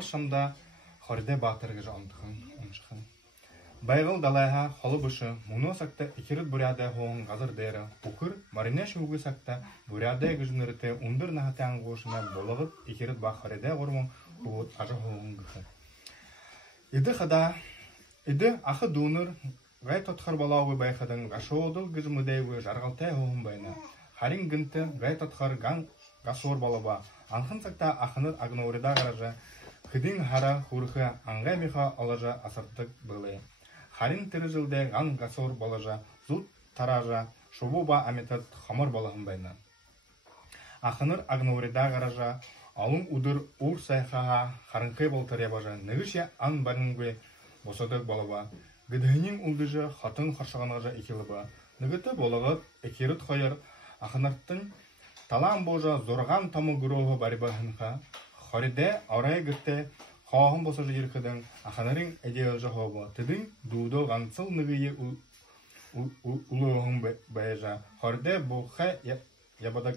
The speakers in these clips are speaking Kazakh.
Ол шамда хорде батыргы жандыхын. Байгыл далайха холы бышы, муно сакта икирит буряда хоң газыр дейра. Укыр марине шугы сакта буряда гыжнырыты ундыр нахатян гошына болагыт икирит ба хорде гормон бут ажа хоң гыхы. Иды хада, иды ахы дуныр гай тотхар балауы байхадың гашодыл гыжмыдайвы жаргалтай хоң байна. Харин гынты гай тотхар ган гасор балаба. Анхын сакта ахыныр агнаурида гаража. Хыдын хара хурхы аңгай миха алажа асырттык былы. Харин тирижilde ган гасор балажа, зут таража, шубуба аметат хамар балахын байна. Ахыныр агнаурида гаража, алын удыр ур сайхаға харынкай болтар ябажа, нығыше ан барынгwe босадық балаба. Гыдыгынин улдыжы хатын харшағанғажа екеліба. Нығыты болағыт екеріт қойыр, ахынырттың талан божа зорған тамы гүроғы барибахынға. Хориде арай гытте Хағын босажы еркідің аханарың әдеяжы хоба. Тыдың дуды ғанцыл нығыйы ұлығын байжа. Хорде бұқы ябада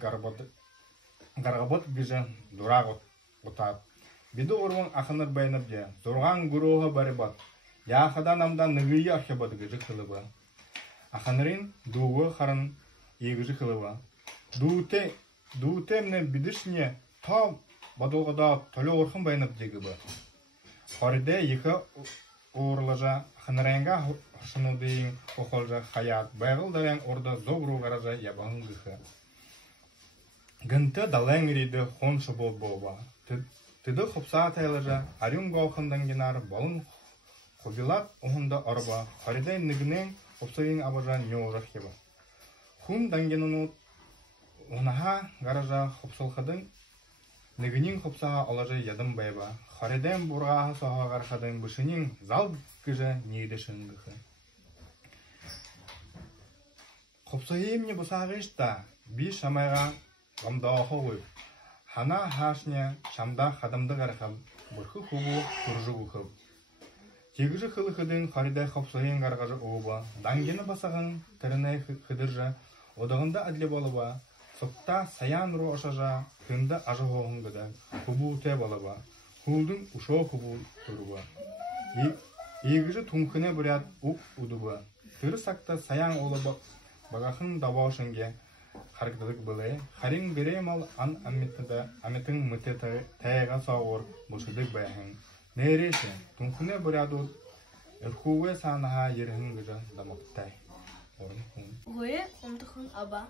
гарғабот гыжы дұрағы ұтап. Биді орвың аханар байнып де, зорған ғыроға бары бат. Яқадан амдан нығыйы архебады гыжы қылыба. Аханарың дуғы қарын егіжі қылыба. Дуыте мне бидішіне та бадылғада толы орхын байнып дегі ба. Хориде екі оғырлажа, ханарайынға хошынудейін оқылжа хаят, байғыл далайын орда зобру ғаража ябағын гықы. Гынты далайын рейді хон шыбол болба. Тыды құпса атайлажа, арюн ғауқындан генар балын қобилат оғында арба, хориде нігінен құпсайын абажа не оғырақ еба. Хун дангенуну оғынаға ғаража құпсылқыдың Нігінен құпсаға алажы ядым байба. Хариден бұрғағы соға ғарқадың бұшының зал күжі нейді шыңғықы. Құпсаға емне бұсағы ішта, бі шамайға ғамдауғы ғойып. Хана хашне шамда қадымды ғарқам, бұрқы құғы тұржы ғықып. Тегіжі қылықыдың Хариде құпсағын ғарғажы оғыба. Дангені басағын тірінай қыдыржа, одағында әдлі балыба. Сокта саян ро ашажа, кында ажы хоғыңгыда, хубу те балаба, хулдың ушо хубу тұруба. Егіжі тұңқыне бұрят ұқ ұдуба. Түрі сакта саян олы бағақын дабаушынге қарқыдық білі, харин бере мал ан аметің мүте тайға сауыр бұшыдық бәйхін. Нейреше, тұңқыне бұрят ұд, әрхуwe санаға ерхін гыжа дамақтай. Гойе, онтықын аба.